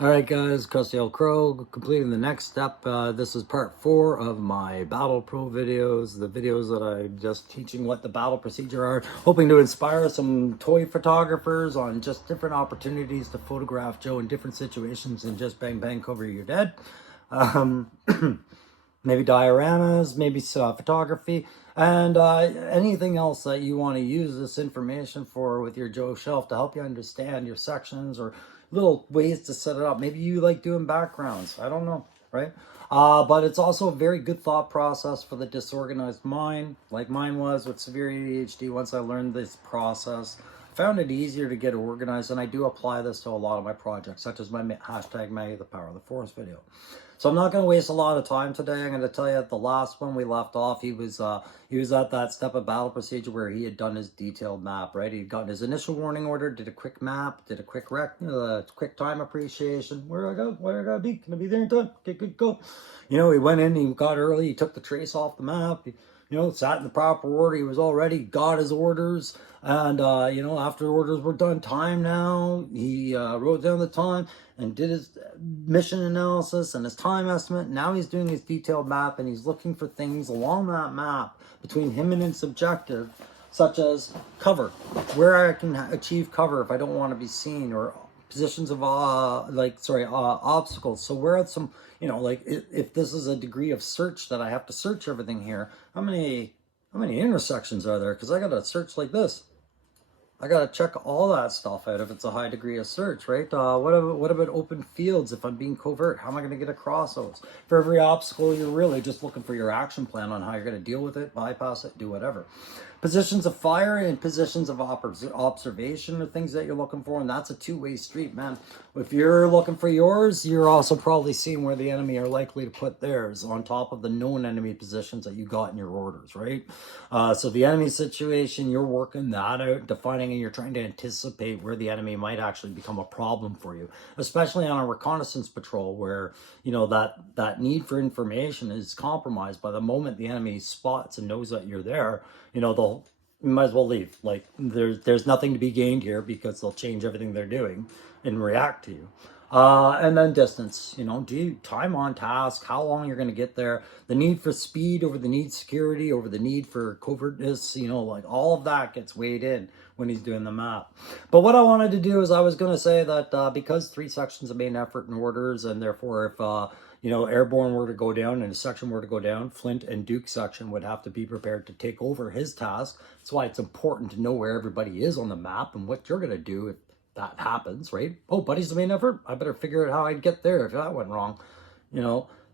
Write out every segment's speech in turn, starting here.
Alright guys, Crusty Old Crow, completing the next step. This is part 4 of my Battle Pro videos, the videos that I'm just teaching what the battle procedure are, hoping to inspire some toy photographers on just different opportunities to photograph Joe in different situations and just bang bang cover you're dead. Um, maybe dioramas, maybe photography, and anything else that you want to use this information for with your Joe shelf to help you understand your sections or little ways to set it up. Maybe you like doing backgrounds. I don't know, right? But it's also a very good thought process for the disorganized mind, like mine was with severe ADHD. Once I learned this process, I found it easier to get organized, and I do apply this to a lot of my projects, such as my hashtag Maggie the Power of the Forest video. So I'm not going to waste a lot of time today. I'm going to tell you at the last one we left off, he was at that step of battle procedure where he had done his detailed map, right? He'd gotten his initial warning order, did a quick map, did a quick quick time appreciation. Where I go? Where I gotta be? Can I be there in time? Okay, good, go. You know, he went in, he got early, he took the trace off the map. Sat in the proper order. He was all ready, got his orders. And, after orders were done, time now, he wrote down the time and did his mission analysis and his time estimate. Now he's doing his detailed map and he's looking for things along that map between him and his objective, such as cover, where I can achieve cover if I don't want to be seen, or positions of obstacles. So where are some, if this is a degree of search that I have to search everything here, how many intersections are there? Because I gotta search like this. I gotta check all that stuff out if it's a high degree of search, right? What about open fields if I'm being covert? How am I gonna get across those? For every obstacle, you're really just looking for your action plan on how you're gonna deal with it, bypass it, do whatever. Positions of fire and positions of observation are things that you're looking for, and that's a two-way street, man. If you're looking for yours, you're also probably seeing where the enemy are likely to put theirs on top of the known enemy positions that you got in your orders, right? So the enemy situation, you're working that out, defining, and you're trying to anticipate where the enemy might actually become a problem for you, especially on a reconnaissance patrol where, that need for information is compromised by the moment the enemy spots and knows that you're there. You might as well leave. Like there's nothing to be gained here because they'll change everything they're doing and react to you. And then distance, do you time on task, how long you're going to get there, the need for speed over the need security over the need for covertness, like all of that gets weighed in when he's doing the map. But what I wanted to do is I was going to say that because 3 sections of main effort and orders, and therefore if Airborne were to go down and a section were to go down, Flint and Duke section would have to be prepared to take over his task. That's why it's important to know where everybody is on the map and what you're going to do if that happens, right? Oh, Buddy's the main effort. I better figure out how I'd get there if that went wrong.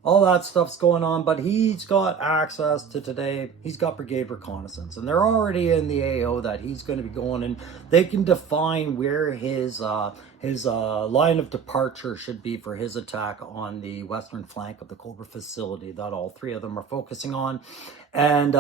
All that stuff's going on, but he's got access to today. He's got brigade reconnaissance, and they're already in the AO that he's going to be going, and they can define where his line of departure should be for his attack on the western flank of the Cobra facility that all 3 of them are focusing on. And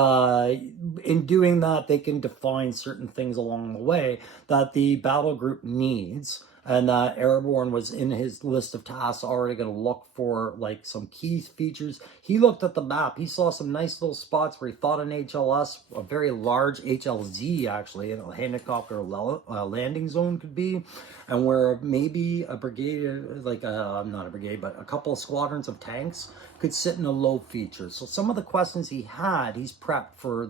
in doing that, they can define certain things along the way that the battle group needs. And Airborne was in his list of tasks already going to look for like some key features. He looked at the map. He saw some nice little spots where he thought an HLS, a very large HLZ actually, a helicopter landing zone could be, and where maybe a brigade, not a brigade, but a couple of squadrons of tanks could sit in a low feature. So some of the questions he had, he's prepped for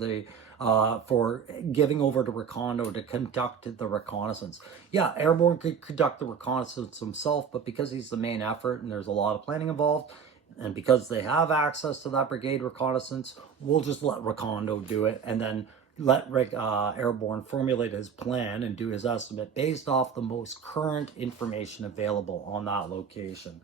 for giving over to Recondo to conduct the reconnaissance. Yeah, Airborne could conduct the reconnaissance himself, but because he's the main effort and there's a lot of planning involved, and because they have access to that brigade reconnaissance, we'll just let Recondo do it, and then let Airborne formulate his plan and do his estimate based off the most current information available on that location.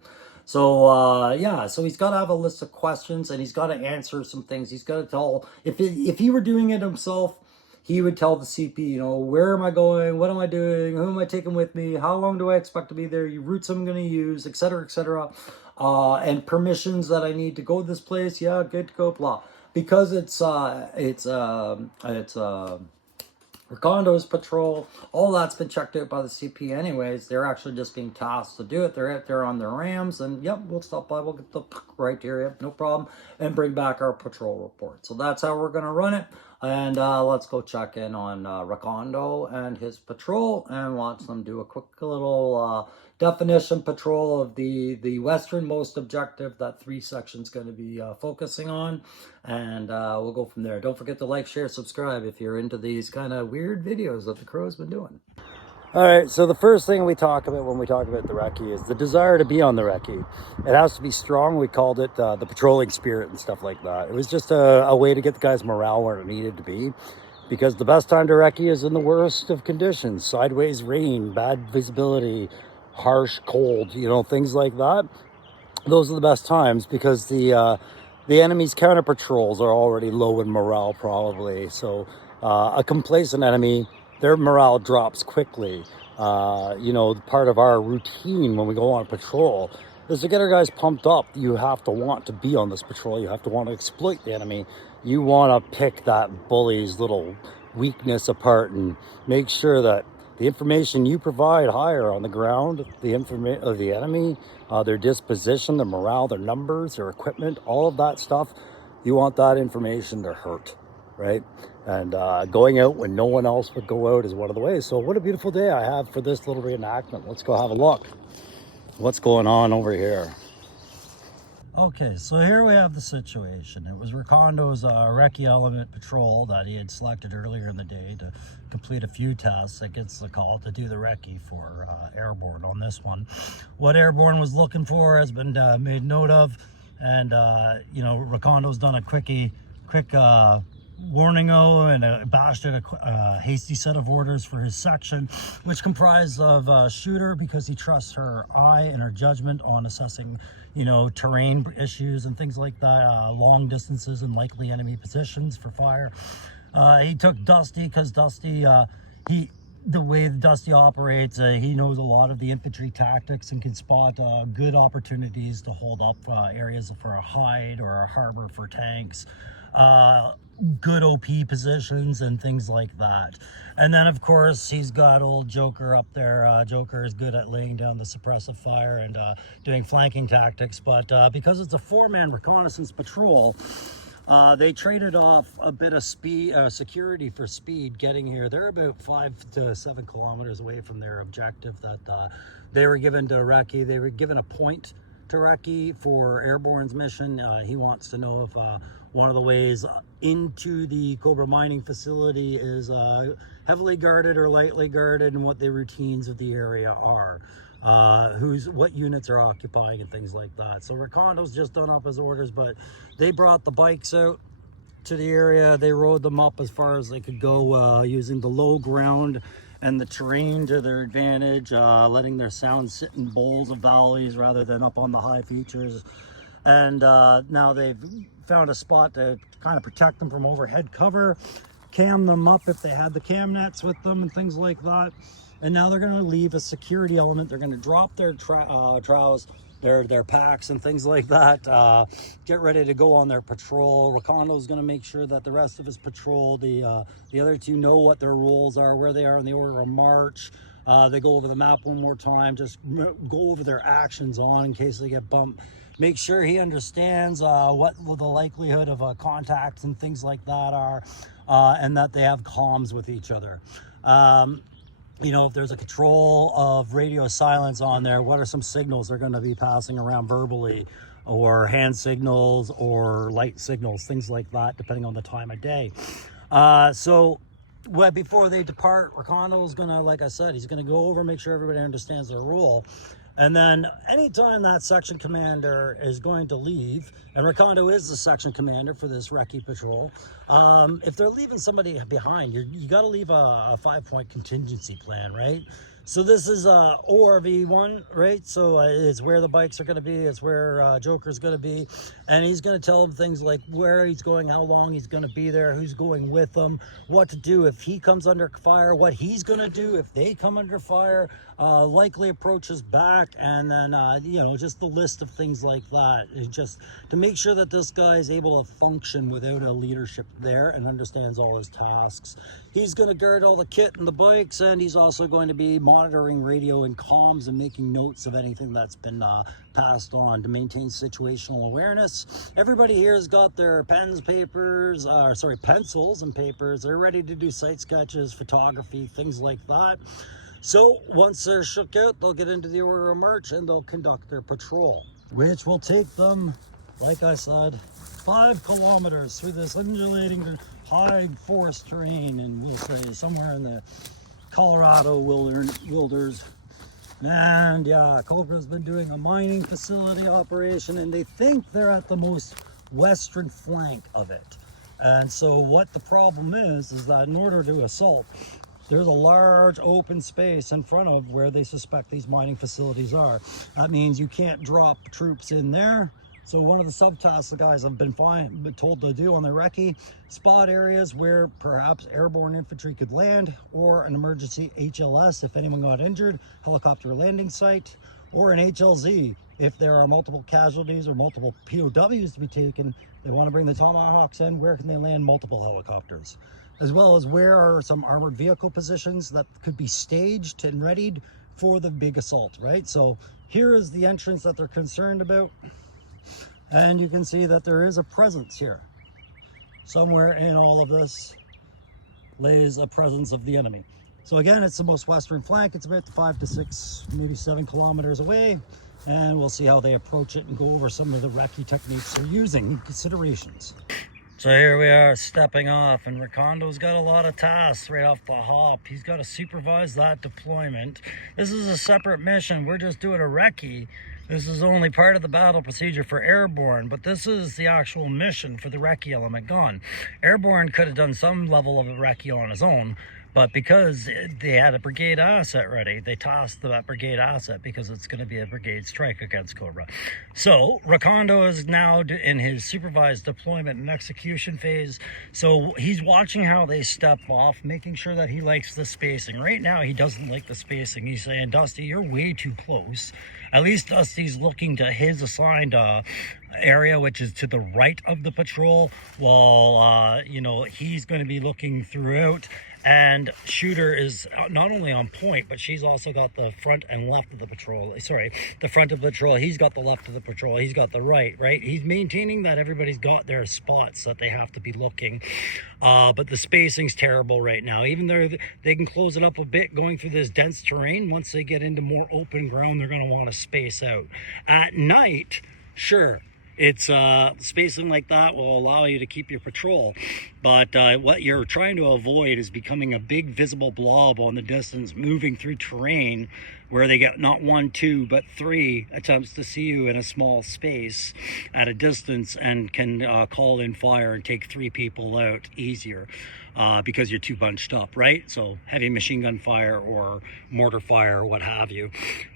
So so he's got to have a list of questions, and he's got to answer some things. He's got to tell, if he were doing it himself, he would tell the CP, where am I going? What am I doing? Who am I taking with me? How long do I expect to be there? Routes I'm going to use, etc., etc. And permissions that I need to go to this place. Yeah, good to go, blah. Because it's Recondo's patrol, all that's been checked out by the CP anyways. They're actually just being tasked to do it. They're out there on their rams, and yep, we'll stop by, we'll get the criteria, no problem, and bring back our patrol report. So that's how we're going to run it. And let's go check in on Recondo and his patrol and watch them do a quick little definition patrol of the westernmost objective that 3 section's going to be focusing on, and we'll go from there. Don't forget to like, share, subscribe if you're into these kind of weird videos that the crew's been doing. All right, so the first thing we talk about when we talk about the recce is the desire to be on the recce. It has to be strong. We called it the patrolling spirit and stuff like that. It was just a way to get the guys' morale where it needed to be, because the best time to recce is in the worst of conditions. Sideways rain, bad visibility, harsh cold, you know, things like that. Those are the best times, because the enemy's counter patrols are already low in morale probably. So a complacent enemy, their morale drops quickly. You know, part of our routine when we go on patrol is to get our guys pumped up. You have to want to be on this patrol. You have to want to exploit the enemy. You want to pick that bully's little weakness apart and make sure that the information you provide higher on the ground, the information of the enemy, their disposition, their morale, their numbers, their equipment, all of that stuff, you want that information to hurt, right? And going out when no one else would go out is one of the ways. So what a beautiful day I have for this little reenactment. Let's go have a look. What's going on over here? Okay, so here we have the situation. It was Recondo's recce element patrol that he had selected earlier in the day to complete a few tasks that gets the call to do the recce for Airborne on this one. What Airborne was looking for has been made note of, and you know, Recondo's done a quick warning and bashed out a hasty set of orders for his section, which comprised of Shooter, because he trusts her eye and her judgment on assessing, you know, terrain issues and things like that, long distances and likely enemy positions for fire. He took Dusty because Dusty, the way Dusty operates, he knows a lot of the infantry tactics and can spot good opportunities to hold up areas for a hide or a harbor for tanks, good OP positions and things like that. And then of course he's got old Joker up there. Joker is good at laying down the suppressive fire and doing flanking tactics, but because it's a 4-man reconnaissance patrol, they traded off a bit of speed, security for speed getting here. They're about 5 to 7 kilometers away from their objective that they were given to recce. They were given a point to recce for Airborne's mission. He wants to know if one of the ways into the Cobra mining facility is heavily guarded or lightly guarded, and what the routines of the area are. What units are occupying and things like that. So Recondo's just done up his orders, but they brought the bikes out to the area. They rode them up as far as they could go, using the low ground and the terrain to their advantage, letting their sound sit in bowls of valleys rather than up on the high features. And now they've found a spot to kind of protect them from overhead cover, cam them up if they had the cam nets with them and things like that. And now they're going to leave a security element. They're going to drop their trows, their packs and things like that, get ready to go on their patrol. Recondo's going to make sure that the rest of his patrol, the other two, know what their roles are, where they are in the order of march. They go over the map one more time, just go over their actions on in case they get bumped. Make sure he understands what the likelihood of contacts and things like that are, and that they have comms with each other. You know, if there's a control of radio silence on there, what are some signals they're going to be passing around verbally, or hand signals or light signals, things like that, depending on the time of day. Before they depart, Recondo's going to, like I said, he's going to go over, make sure everybody understands their role. And then anytime that section commander is going to leave, and Recondo is the section commander for this recce patrol, if they're leaving somebody behind, you got to leave a 5-point contingency plan, right? So this is ORV1, right? So it's where the bikes are going to be. It's where Joker's going to be. And he's going to tell them things like where he's going, how long he's going to be there, who's going with him, what to do if he comes under fire, what he's going to do if they come under fire, likely approaches back, and then, you know, just the list of things like that. It's just to make sure that this guy is able to function without a leadership there and understands all his tasks. He's going to guard all the kit and the bikes, and he's also going to be monitoring radio and comms and making notes of anything that's been passed on to maintain situational awareness. Everybody here has got their pencils and papers. They're ready to do site sketches, photography, things like that. So once they're shook out, they'll get into the order of march and they'll conduct their patrol, which will take them, like I said, 5 kilometers through this undulating high forest terrain, and we'll say somewhere in the Colorado wilders. And yeah, Cobra's been doing a mining facility operation, and they think they're at the most western flank of it. And so what the problem is that in order to assault, there's a large open space in front of where they suspect these mining facilities are. That means you can't drop troops in there. So one of the subtasks the guys have been told to do on the recce, spot areas where perhaps airborne infantry could land, or an emergency HLS if anyone got injured, helicopter landing site, or an HLZ if there are multiple casualties or multiple POWs to be taken. They want to bring the Tomahawks in, where can they land multiple helicopters? As well as where are some armored vehicle positions that could be staged and readied for the big assault, right? So here is the entrance that they're concerned about. And you can see that there is a presence here. Somewhere in all of this lays a presence of the enemy. So again, it's the most western flank. It's about 5 to 6, maybe 7 kilometers away. And we'll see how they approach it and go over some of the recce techniques they're using, considerations. So here we are stepping off, and Recondo's got a lot of tasks right off the hop. He's got to supervise that deployment. This is a separate mission. We're just doing a recce. This is only part of the battle procedure for airborne, but this is the actual mission for the recce element gone. Airborne could have done some level of a recce on his own, but because they had a brigade asset ready, they tossed that brigade asset because it's going to be a brigade strike against Cobra. So Recondo is now in his supervised deployment and execution phase. So he's watching how they step off, making sure that he likes the spacing. Right now, he doesn't like the spacing. He's saying, Dusty, you're way too close. At least Dusty's looking to his assigned area, which is to the right of the patrol, while you know, he's going to be looking throughout. And Shooter is not only on point, but she's also got the front and left of the patrol. Sorry, the front of the patrol. He's got the left of the patrol. He's got the right, right? He's maintaining that everybody's got their spots that they have to be looking. But the spacing's terrible right now. Even though they can close it up a bit going through this dense terrain, once they get into more open ground, they're going to want to space out. At night, sure, it's spacing like that will allow you to keep your patrol, but what you're trying to avoid is becoming a big visible blob on the distance, moving through terrain where they get not 1, 2, but 3 attempts to see you in a small space at a distance, and can call in fire and take 3 people out easier because you're too bunched up, right? So heavy machine gun fire or mortar fire or what have you.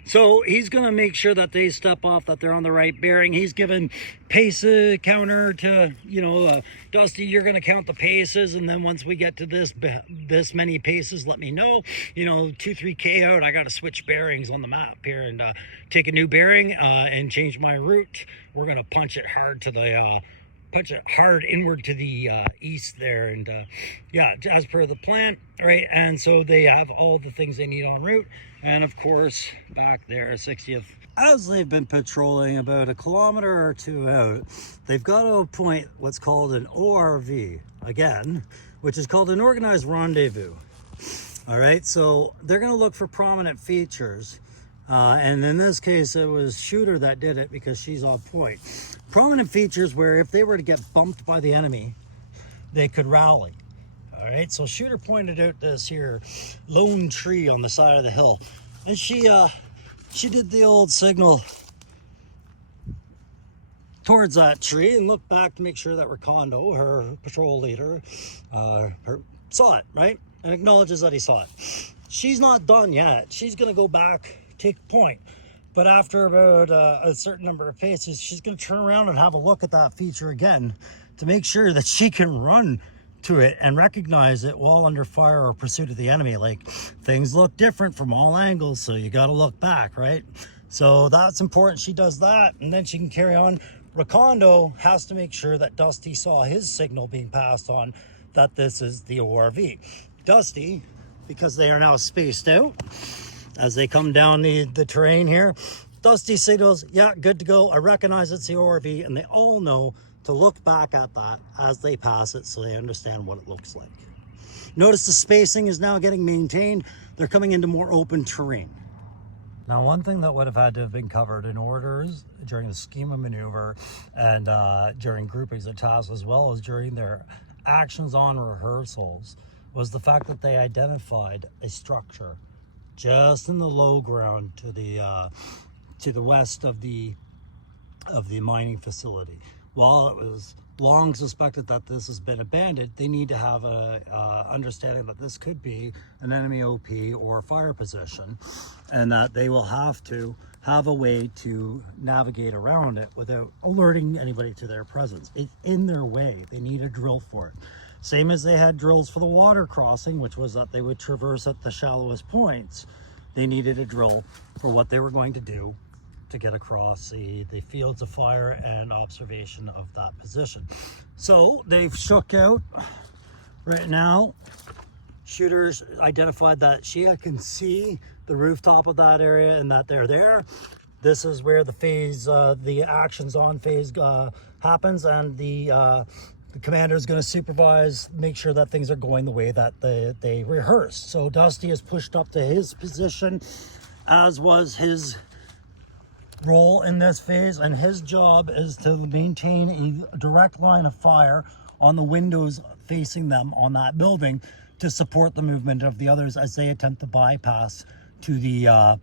So he's going to make sure that they step off, that they're on the right bearing. He's given pace counter to, you know, Dusty, you're going to count the paces, and then once we get to this many paces, let me know. You know, 2-3K out, I got to switch bearings on the map here and take a new bearing and change my route. We're going to punch it hard to the punch it hard inward to the east there, and yeah, as per the plan, right? And so they have all the things they need en route. And of course, back there, 60th, as they've been patrolling about 1 kilometer or 2 out, they've got to appoint what's called an ORV again, which is called an organized rendezvous. All right, so they're going to look for prominent features. And in this case, it was Shooter that did it because she's on point. Prominent features where if they were to get bumped by the enemy, they could rally. All right, so Shooter pointed out this here lone tree on the side of the hill, and she did the old signal towards that tree and looked back to make sure that Recondo, her patrol leader, saw it, right? And acknowledges that he saw it. She's not done yet. She's going to go back, take point. But after about a certain number of paces, she's going to turn around and have a look at that feature again to make sure that she can run to it and recognize it while under fire or pursuit of the enemy. Like, things look different from all angles, so you got to look back, right? So that's important. She does that, and then she can carry on. Recondo has to make sure that Dusty saw his signal being passed on, that this is the ORV. Dusty, because they are now spaced out as they come down the terrain here, Dusty signals, yeah, good to go. I recognize it's the ORV, and they all know to look back at that as they pass it so they understand what it looks like. Notice the spacing is now getting maintained. they're coming into more open terrain. Now, one thing that would have had to have been covered in orders during the schema maneuver and during groupings of tasks, as well as during their actions on rehearsals, was the fact that they identified a structure just in the low ground to the west of the mining facility. While it was long suspected that this has been abandoned, they need to have a understanding that this could be an enemy OP or fire position, and that they will have to have a way to navigate around it without alerting anybody to their presence. It's in their way. They need a drill for it. Same as they had drills for the water crossing, which was that they would traverse at the shallowest points. They needed a drill for what they were going to do to get across the fields of fire and observation of that position. So they've shook out right now. Shooters identified that Shia can see the rooftop of that area and that they're there. This is where the phase, the actions on phase happens, and the commander is going to supervise, make sure that things are going the way that they rehearsed. So Dusty is pushed up to his position, as was his role in this phase, and his job is to maintain a direct line of fire on the windows facing them on that building to support the movement of the others as they attempt to bypass to the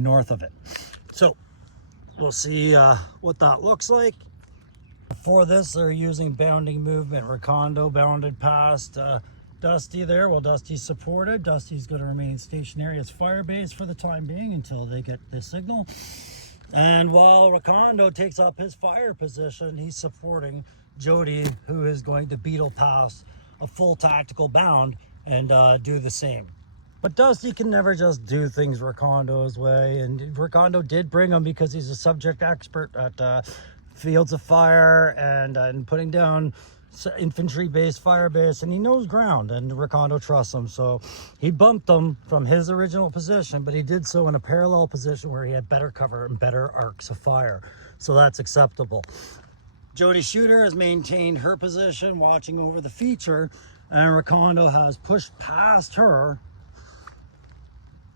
north of it. So we'll see what that looks like. For this, they're using bounding movement. Recondo bounded past Dusty there. Well, Dusty's supported. Dusty's going to remain stationary as fire base for the time being until they get the signal. And while Recondo takes up his fire position, he's supporting Jody, who is going to beetle past a full tactical bound and do the same. But Dusty can never just do things Recondo's way, and Recondo did bring him because he's a subject expert at fields of fire and putting down infantry-based fire base, and he knows ground, and Recondo trusts him. So he bumped him from his original position, but he did so in a parallel position where he had better cover and better arcs of fire. So that's acceptable. Jody Shooter has maintained her position, watching over the feature, and Recondo has pushed past her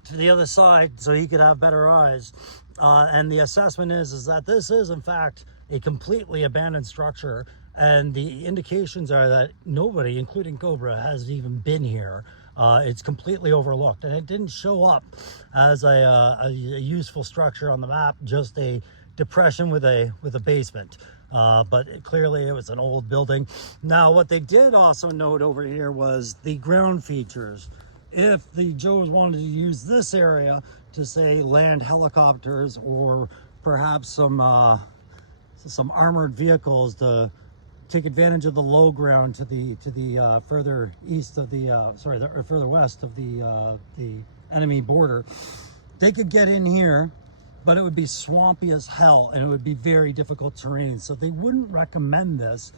to the other side so he could have better eyes. And the assessment is that this is, in fact, a completely abandoned structure, and the indications are that nobody, including Cobra, has even been here. It's completely overlooked, and it didn't show up as a useful structure on the map, just a depression with a basement. But clearly it was an old building. Now, what they did also note over here was the ground features. If the Joes wanted to use this area to, say, land helicopters or perhaps some armored vehicles to take advantage of the low ground to the further east of the further west of the enemy border, they could get in here, but it would be swampy as hell and it would be very difficult terrain. So they wouldn't recommend this,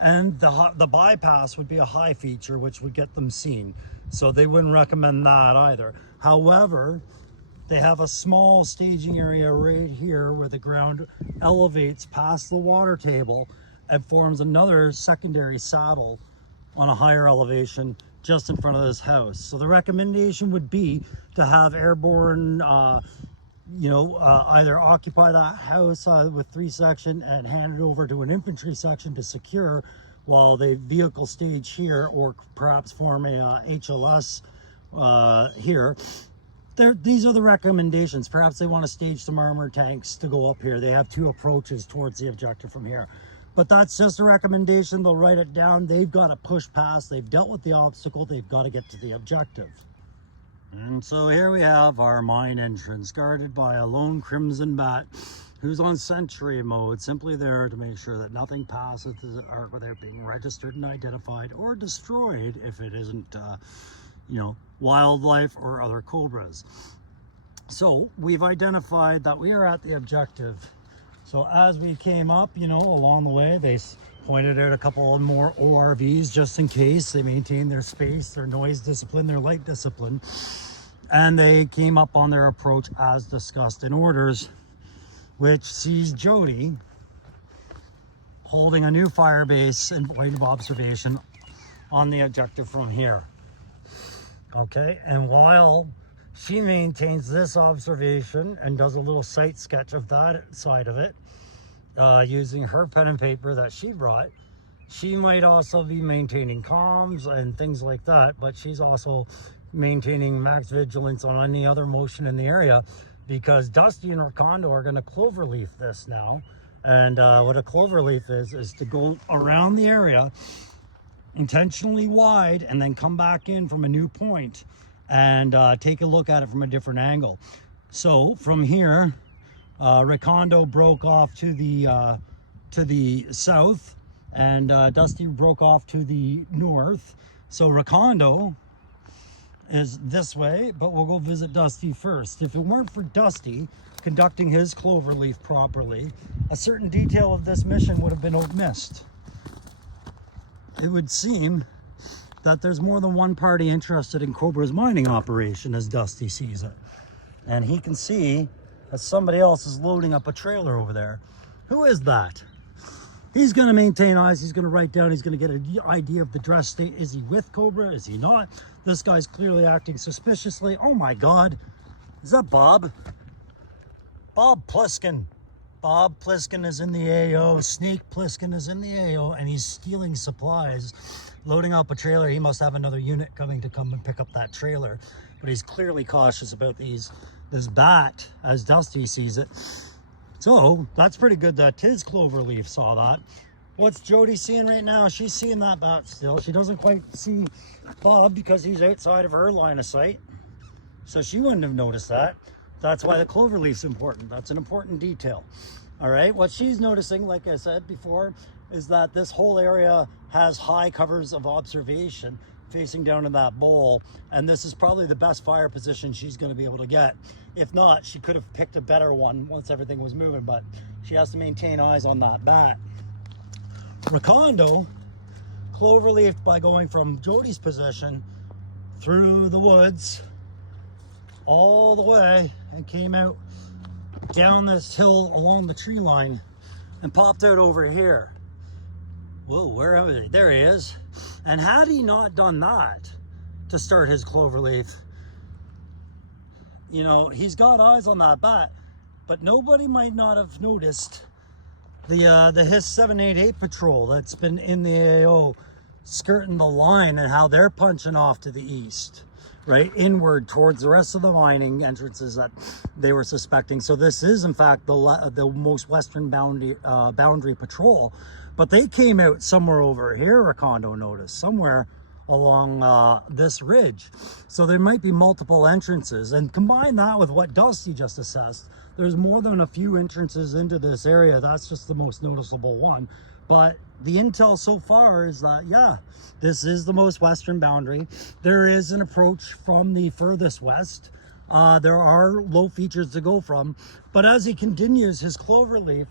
and the bypass would be a high feature, which would get them seen. So they wouldn't recommend that either. However, they have a small staging area right here where the ground elevates past the water table and forms another secondary saddle on a higher elevation just in front of this house. So the recommendation would be to have airborne, either occupy that house with 3 section and hand it over to an infantry section to secure while the vehicle stage here, or perhaps form a HLS here. These are the recommendations. Perhaps they want to stage some armored tanks to go up here. They have 2 approaches towards the objective from here. But that's just a recommendation. They'll write it down. They've got to push past. They've dealt with the obstacle. They've got to get to the objective. And so here we have our mine entrance, guarded by a lone Crimson Bat who's on sentry mode, simply there to make sure that nothing passes the arc without being registered and identified or destroyed if it isn't, wildlife or other Cobras. So we've identified that we are at the objective. So as we came up, along the way, they pointed out a couple of more ORVs just in case. They maintain their space, their noise discipline, their light discipline. And they came up on their approach as discussed in orders, which sees Jody holding a new fire base and point of observation on the objective from here. Okay, and while she maintains this observation and does a little sight sketch of that side of it, using her pen and paper that she brought, she might also be maintaining comms and things like that, but she's also maintaining max vigilance on any other motion in the area, because Dusty and Rakondo are going to cloverleaf this now. And what a cloverleaf is to go around the area intentionally wide and then come back in from a new point and take a look at it from a different angle. So from here, Rakondo broke off to the south, and Dusty broke off to the north. So Rakondo is this way, but we'll go visit Dusty first. If it weren't for Dusty conducting his cloverleaf properly, a certain detail of this mission would have been missed. It would seem that there's more than one party interested in Cobra's mining operation, as Dusty sees it. And he can see that somebody else is loading up a trailer over there. Who is that? He's going to maintain eyes. He's going to write down. He's going to get an idea of the dress state. Is he with Cobra? Is he not? This guy's clearly acting suspiciously. Oh my God. Is that Bob? Bob Pliskin. Bob Pliskin is in the AO. Snake Pliskin is in the AO, and he's stealing supplies, loading up a trailer. He must have another unit coming to come and pick up that trailer. But he's clearly cautious about this bat, as Dusty sees it. So that's pretty good that his cloverleaf saw that. What's Jody seeing right now? She's seeing that bat still. She doesn't quite see Bob because he's outside of her line of sight. So she wouldn't have noticed that. That's why the cloverleaf's important. That's an important detail. All right, what she's noticing, like I said before, is that this whole area has high covers of observation facing down in that bowl, and this is probably the best fire position she's going to be able to get. If not, she could have picked a better one once everything was moving, but she has to maintain eyes on that bat. Rakondo cloverleafed by going from Jody's position through the woods all the way and came out down this hill along the tree line and popped out over here. Whoa, where are they? There he is. And had he not done that to start his cloverleaf, you know, he's got eyes on that bat, but nobody might not have noticed the HIS 788 patrol that's been in the AO skirting the line and how they're punching off to the east, right, inward towards the rest of the mining entrances that they were suspecting. So this is in fact the most western boundary patrol, but they came out somewhere over here, Rakondo noticed, somewhere along this ridge. So there might be multiple entrances, and combine that with what Dusty just assessed, there's more than a few entrances into this area. That's just the most noticeable one. But the intel so far is that, yeah, this is the most western boundary. There is an approach from the furthest west. There are low features to go from. But as he continues his cloverleaf,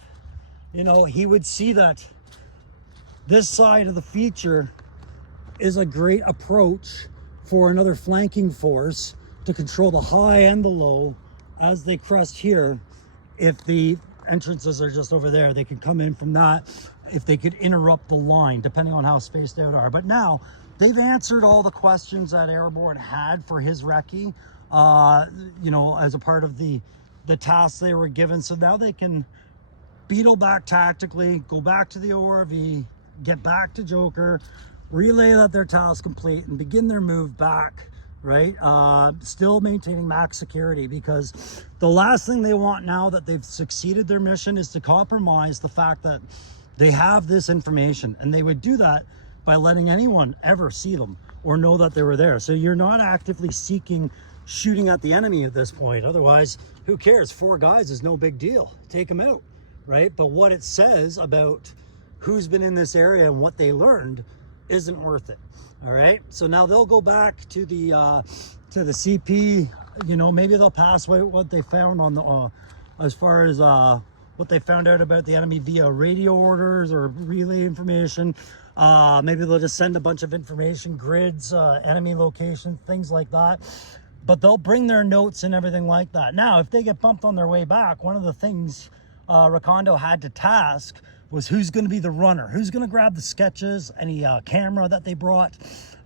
you know, he would see that this side of the feature is a great approach for another flanking force to control the high and the low as they crest here. If the entrances are just over there, they can come in from that. If they could interrupt the line, depending on how spaced out are. But now they've answered all the questions that Airborne had for his recce, you know, as a part of the tasks they were given. So now they can beetle back tactically, go back to the ORV, get back to Joker, relay that their task complete, and begin their move back, right? Still maintaining max security, because the last thing they want now that they've succeeded their mission is to compromise the fact that they have this information, and they would do that by letting anyone ever see them or know that they were there. So you're not actively shooting at the enemy at this point. Otherwise, who cares? 4 guys is no big deal. Take them out, right? But what it says about who's been in this area and what they learned isn't worth it. All right, so now they'll go back to the CP. You know, maybe they'll pass what they found on the as far as what they found out about the enemy via radio orders or relay information. Maybe they'll just send a bunch of information grids, enemy locations, things like that. But they'll bring their notes and everything like that. Now, if they get bumped on their way back, one of the things Recondo had to task was who's going to be the runner, who's going to grab the sketches, any camera that they brought,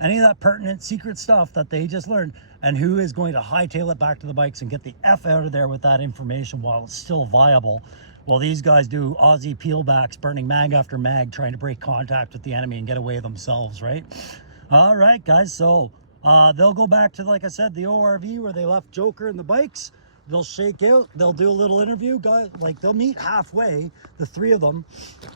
any of that pertinent secret stuff that they just learned, and who is going to hightail it back to the bikes and get the F out of there with that information while it's still viable. Well, these guys do Aussie peelbacks, burning mag after mag, trying to break contact with the enemy and get away themselves, right? All right, guys, so they'll go back to, like I said, the ORV where they left Joker and the bikes. They'll shake out, they'll do a little interview, guys, like they'll meet halfway, the three of them,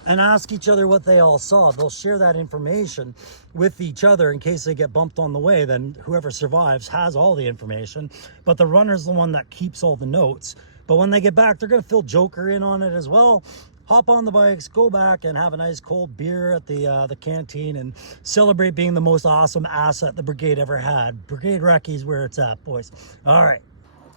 and ask each other what they all saw. They'll share that information with each other in case they get bumped on the way. Then whoever survives has all the information, but the runner's the one that keeps all the notes. But when they get back, they're going to fill Joker in on it as well. Hop on the bikes, go back and have a nice cold beer at the canteen and celebrate being the most awesome asset the brigade ever had. Brigade Recce's where it's at, boys. All right.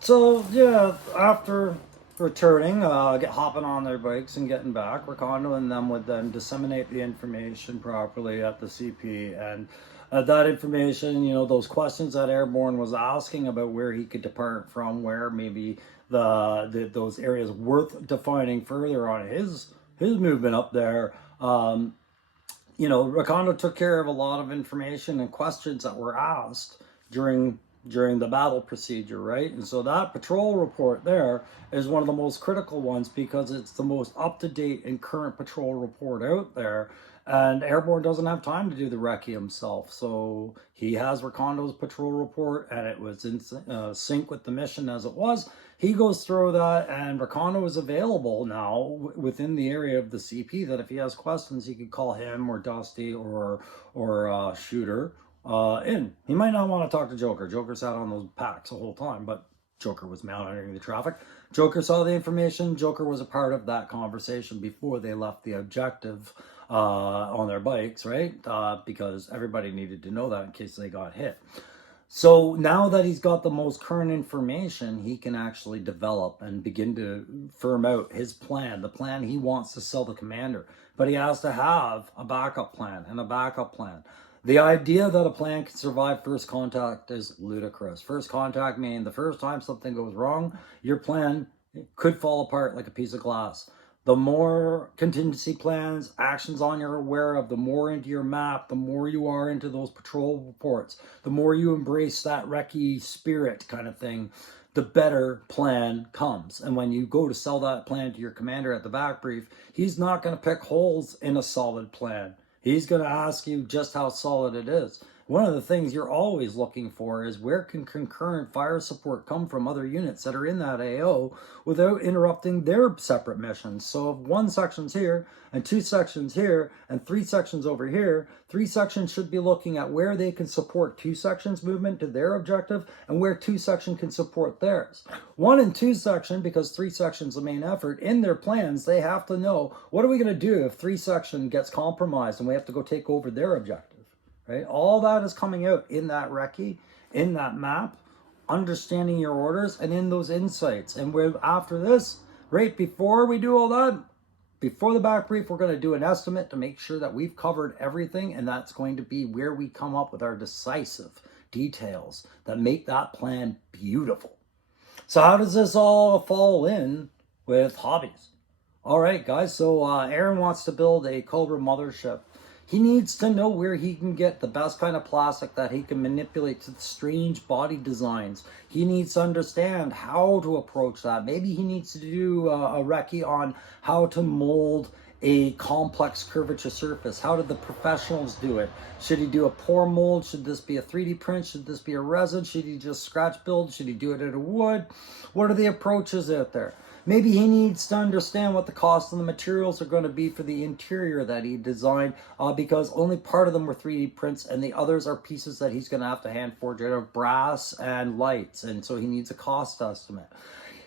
So yeah, after returning, hopping on their bikes and getting back, Recondo and them would then disseminate the information properly at the CP, and that information, you know, those questions that Airborne was asking about where he could depart from, where maybe those areas worth defining further on his movement up there. You know, Recondo took care of a lot of information and questions that were asked during the battle procedure, right? And so that patrol report there is one of the most critical ones because it's the most up-to-date and current patrol report out there. And Airborne doesn't have time to do the recce himself, so he has Recondo's patrol report, and it was in sync with the mission as it was. He goes through that, and Recondo is available now within the area of the CP, that if he has questions, he could call him or Dusty or Shooter in. He might not want to talk to Joker. Joker sat on those packs the whole time, but Joker was monitoring the traffic. Joker saw the information. Joker was a part of that conversation before they left the objective on their bikes, right? Because everybody needed to know that in case they got hit. So now that he's got the most current information, he can actually develop and begin to firm out his plan, the plan he wants to sell the commander. But he has to have a backup plan and a backup plan. The idea that a plan can survive first contact is ludicrous. First contact meaning the first time something goes wrong, your plan could fall apart like a piece of glass. The more contingency plans, actions on you're aware of, the more into your map, the more you are into those patrol reports, the more you embrace that recce spirit kind of thing, the better plan comes. And when you go to sell that plan to your commander at the back brief, he's not going to pick holes in a solid plan. He's going to ask you just how solid it is. One of the things you're always looking for is where can concurrent fire support come from other units that are in that AO without interrupting their separate missions. So if one section's here and two sections here and three sections over here, three sections should be looking at where they can support two sections movement to their objective and where two section can support theirs. One and two section, because three sections the main effort, in their plans they have to know what are we going to do if three section gets compromised and we have to go take over their objective. Right? All that is coming out in that recce, in that map, understanding your orders, and in those insights. And we're after this, right before we do all that, before the back brief, we're going to do an estimate to make sure that we've covered everything, and that's going to be where we come up with our decisive details that make that plan beautiful. So how does this all fall in with hobbies? All right, guys, so Aaron wants to build a Cobra mothership. He needs to know where he can get the best kind of plastic that he can manipulate to the strange body designs. He needs to understand how to approach that. Maybe he needs to do a recce on how to mold a complex curvature surface. How did the professionals do it? Should he do a pour mold? Should this be a 3D print? Should this be a resin? Should he just scratch build? Should he do it out of wood? What are the approaches out there? Maybe he needs to understand what the cost of the materials are going to be for the interior that he designed, because only part of them were 3D prints and the others are pieces that he's going to have to hand forge out of brass and lights, and so he needs a cost estimate.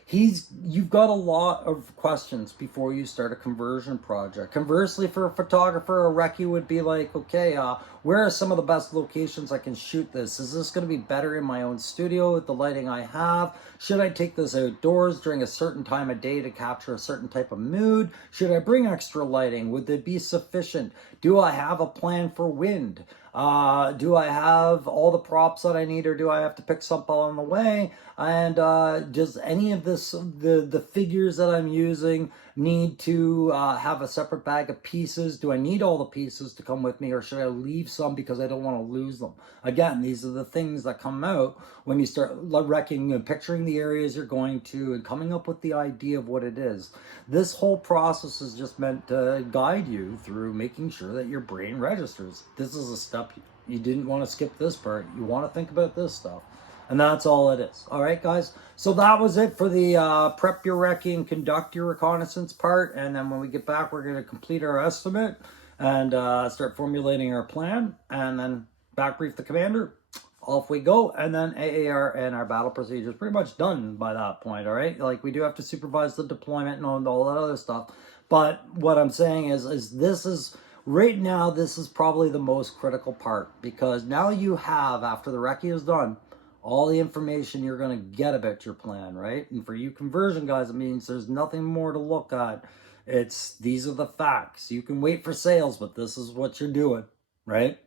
You've got a lot of questions before you start a conversion project. Conversely, for a photographer, a recce would be like, okay, where are some of the best locations I can shoot this? Is this going to be better in my own studio with the lighting I have? Should I take this outdoors during a certain time of day to capture a certain type of mood? Should I bring extra lighting? Would it be sufficient? Do I have a plan for wind? Do I have all the props that I need, or do I have to pick some on the way? And does any of this, the figures that I'm using, need to have a separate bag of pieces? Do I need all the pieces to come with me, or should I leave some because I don't want to lose them? Again, these are the things that come out when you start wrecking and picturing the areas you're going to and coming up with the idea of what it is. This whole process is just meant to guide you through making sure that your brain registers. This is a step you didn't want to skip this part. You want to think about this stuff. And that's all it is. All right, guys. So that was it for the prep your recce and conduct your reconnaissance part. And then when we get back, we're going to complete our estimate and start formulating our plan. And then back brief the commander. Off we go. And then AAR and our battle procedure is pretty much done by that point. All right. Like, we do have to supervise the deployment and all that other stuff. But what I'm saying is this is... right now, this is probably the most critical part, because now you have, after the recce is done, all the information you're going to get about your plan, right? And for you conversion guys, it means there's nothing more to look at. These are the facts. You can wait for sales, but this is what you're doing, right?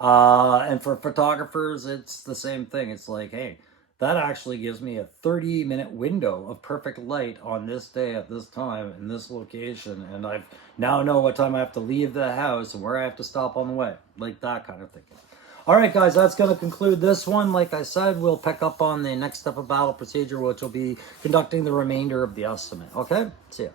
And for photographers, it's the same thing. It's like, hey, that actually gives me a 30-minute window of perfect light on this day at this time in this location, and I now know what time I have to leave the house and where I have to stop on the way, like that kind of thing. All right, guys, that's going to conclude this one. Like I said, we'll pick up on the next step of battle procedure, which will be conducting the remainder of the estimate. Okay? See ya.